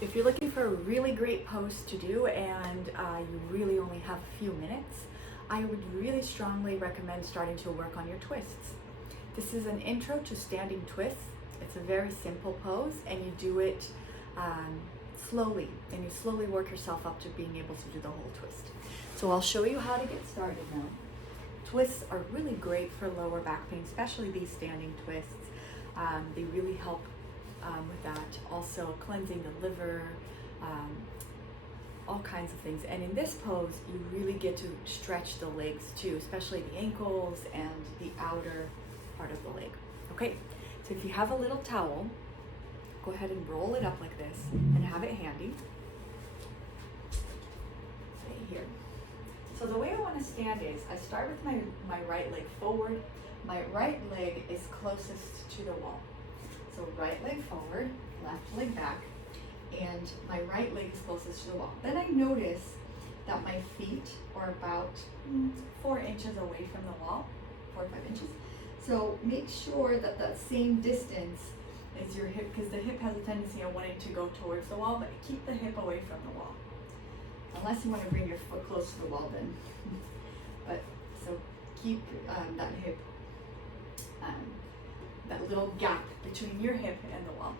If you're looking for a really great pose to do and you really only have a few minutes, I would really strongly recommend starting to work on your twists. This is an intro to standing twists. It's a very simple pose and you do it slowly, and you slowly work yourself up to being able to do the whole twist. So I'll show you how to get started now. Twists are really great for lower back pain, especially these standing twists. They really help with that. Also cleansing the liver, all kinds of things. And in this pose, you really get to stretch the legs too, especially the ankles and the outer part of the leg. Okay, so if you have a little towel, go ahead and roll it up like this and have it handy. Right here. So the way I want to stand is, I start with my right leg forward. My right leg is closest to the wall. So right leg forward, left leg back, and my right leg is closest to the wall. Then I notice that my feet are about 4 inches away from the wall, 4 or 5 inches. So make sure that that same distance is your hip, because the hip has a tendency of wanting to go towards the wall, but keep the hip away from the wall. Unless you want to bring your foot close to the wall then. But so keep that hip, that little gap between your hip and the wall.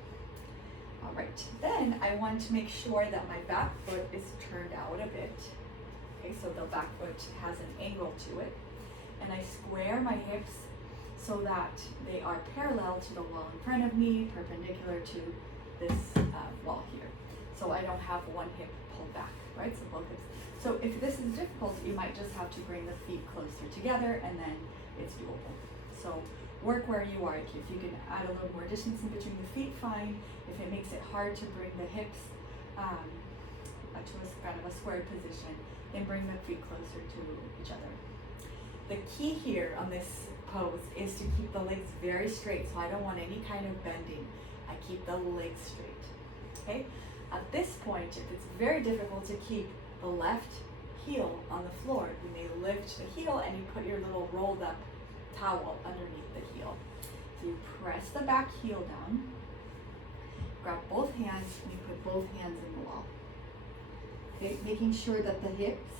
All right, then I want to make sure that my back foot is turned out a bit. Okay, so the back foot has an angle to it. And I square my hips so that they are parallel to the wall in front of me, perpendicular to this wall here. So I don't have one hip pulled back, right? So both hips. So if this is difficult, you might just have to bring the feet closer together and then it's doable. So work where you are. If you can add a little more distance in between the feet, fine. If it makes it hard to bring the hips to a kind of a square position, then bring the feet closer to each other. The key here on this pose is to keep the legs very straight, so I don't want any kind of bending. I keep the legs straight, okay? At this point, if it's very difficult to keep the left heel on the floor, you may lift the heel and you put your little rolled up towel underneath the heel. So you press the back heel down, grab both hands, and you put both hands in the wall. Okay, making sure that the hips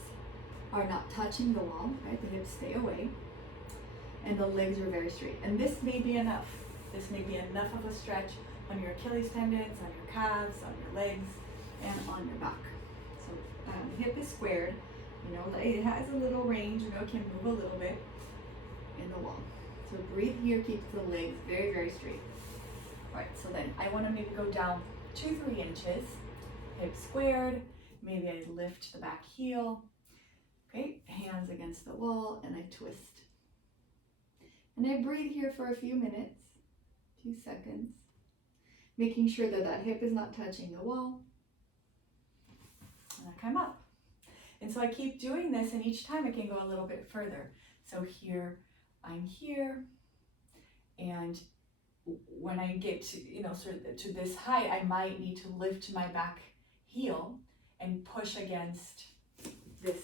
are not touching the wall, right? The hips stay away, and the legs are very straight. And this may be enough. This may be enough of a stretch on your Achilles tendons, on your calves, on your legs, and on your back. So the hip is squared. You know, it has a little range. You know, it can move a little bit in the wall. So breathe here, keep the legs very, very straight. All right, so then I want to maybe go down 2-3 inches, hip squared. Maybe I lift the back heel. Okay, hands against the wall, and I twist. And I breathe here for a few minutes, 2 seconds, making sure that that hip is not touching the wall. And I come up. And so I keep doing this, and each time I can go a little bit further. So here, I'm here, and when I get to, sort of to this height, I might need to lift my back heel and push against this,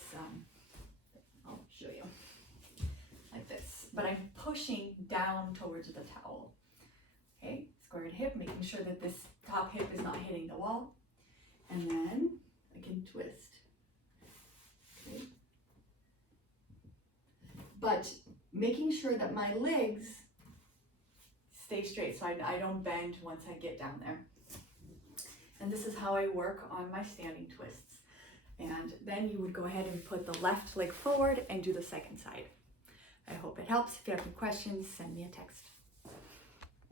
I'll show you, like this. But I'm pushing down towards the towel. Okay, squared hip, making sure that this top hip is not hitting the wall. And then I can twist. Okay. But making sure that my legs stay straight so I don't bend once I get down there. And this is how I work on my standing twists. And then you would go ahead and put the left leg forward and do the second side. I hope it helps. If you have any questions, send me a text.